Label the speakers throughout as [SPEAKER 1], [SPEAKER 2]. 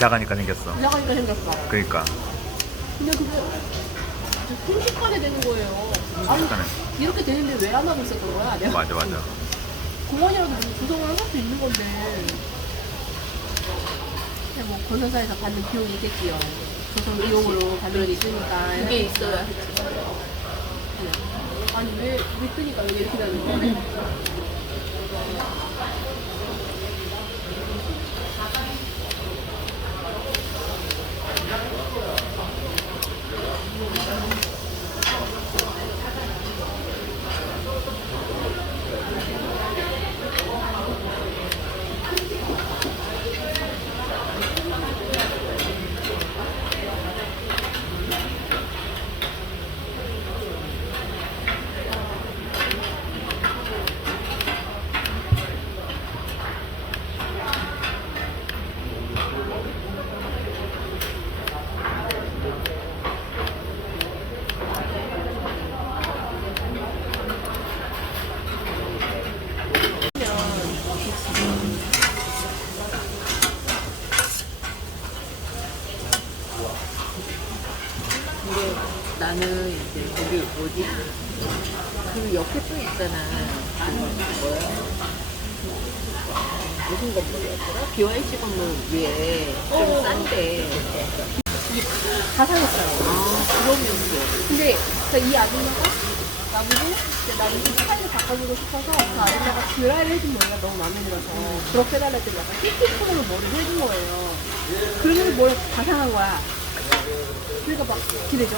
[SPEAKER 1] 이사 가니까 생겼어.
[SPEAKER 2] 이사 가니까 생겼어.
[SPEAKER 1] 그러니까
[SPEAKER 2] 근데 그게 순식간에 되는 거예요. 아니,
[SPEAKER 1] 순식간에.
[SPEAKER 2] 이렇게 되는데 왜 안 하고 있었던 거야? 내가
[SPEAKER 1] 맞아 맞아.
[SPEAKER 2] 공원이라도 뭐 구성을 할 수 있는 건데. 그냥 뭐 건설사에서 받는 비용이 있겠지요. 조성 비용으로 받는 게 있으니까.
[SPEAKER 3] 그게 있어야
[SPEAKER 2] 아니 왜, 왜 뜨니까 왜 이렇게 되는 거야?
[SPEAKER 3] 근데 나는 이제 어디야? 그 옆에 또 있잖아. 그 뭐야? 무슨 건물이었더라? BYC 건물 위에 좀 싼데.
[SPEAKER 2] 다 사겠어요.
[SPEAKER 3] 아, 그러면
[SPEAKER 2] 근데 그이 아줌마가 나보고 이제 나 이거 스타일을 바꿔주고 싶어서 그 아줌마가 드라이를 해준 머리가 너무 마음에 들어서 그렇게 해달라 했더니 약간 삐삐톤으로 머리를 해준 거예요. 그러면서 머리 다 상한 거야. 그러니까 막 기대죠?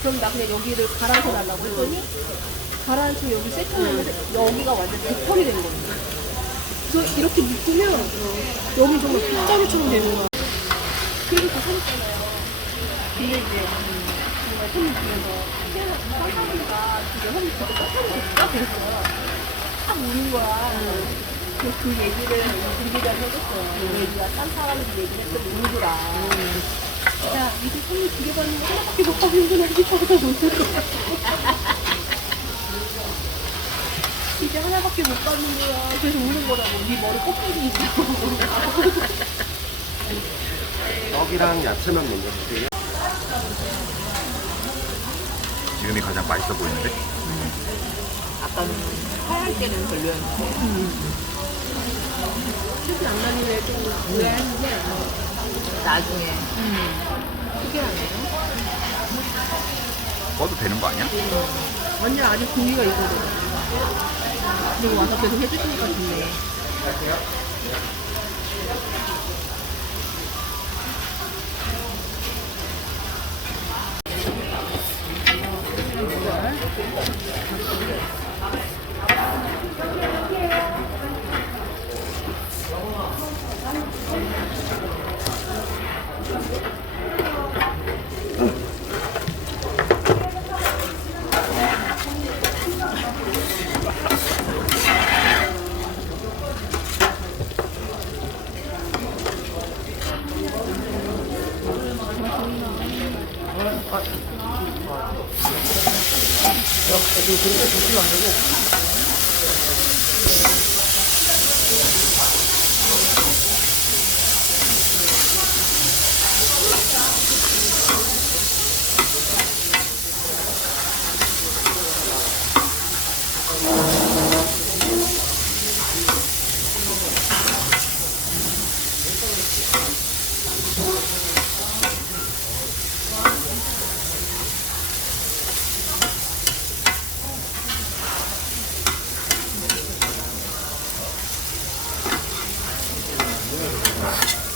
[SPEAKER 2] 그럼 나 그냥 여기를 가라앉혀 달라고 했더니 가라앉히면 여기 세팅하면서 여기가 완전 백펄이 된 거예요. 그래서 이렇게 묶으면 여기 정말 빗자루처럼 되는 거야. 그래서 다 사줬잖아요. 근데 이제 정말 손님 중에서 쌍쌍이가 진짜 형이 진짜 쌍쌍이가 그랬어요. 딱 우는 거야. 그래서 그 얘기를 우리가 해줬어요. 얘기가 딴 얘기를 했더니 울더라. 야, 이제 손님 두개 받는 거 하나밖에 못 받는구나 싶어서 못할 것 같아. 이제 하나밖에 못 받는 거야. 그래서 우는 거라고. 네 머리 껍데기 있어.
[SPEAKER 4] 떡이랑 야채만 먼저 드세요.
[SPEAKER 1] 지금이 가장 맛있어 보이는데?
[SPEAKER 3] 아까는 하얄 때는 별로였는데.
[SPEAKER 2] 특히 장난이래 좀 의아했는데
[SPEAKER 3] 나중에. 음. 특이하네.
[SPEAKER 1] 꺼도 되는 거 아니야? 음.
[SPEAKER 2] 완전 아직 공기가 이거든. 그리고 와서 계속 해주시니까 좋네. 이걸 그렇게 좋지가 안 되고 Thank you.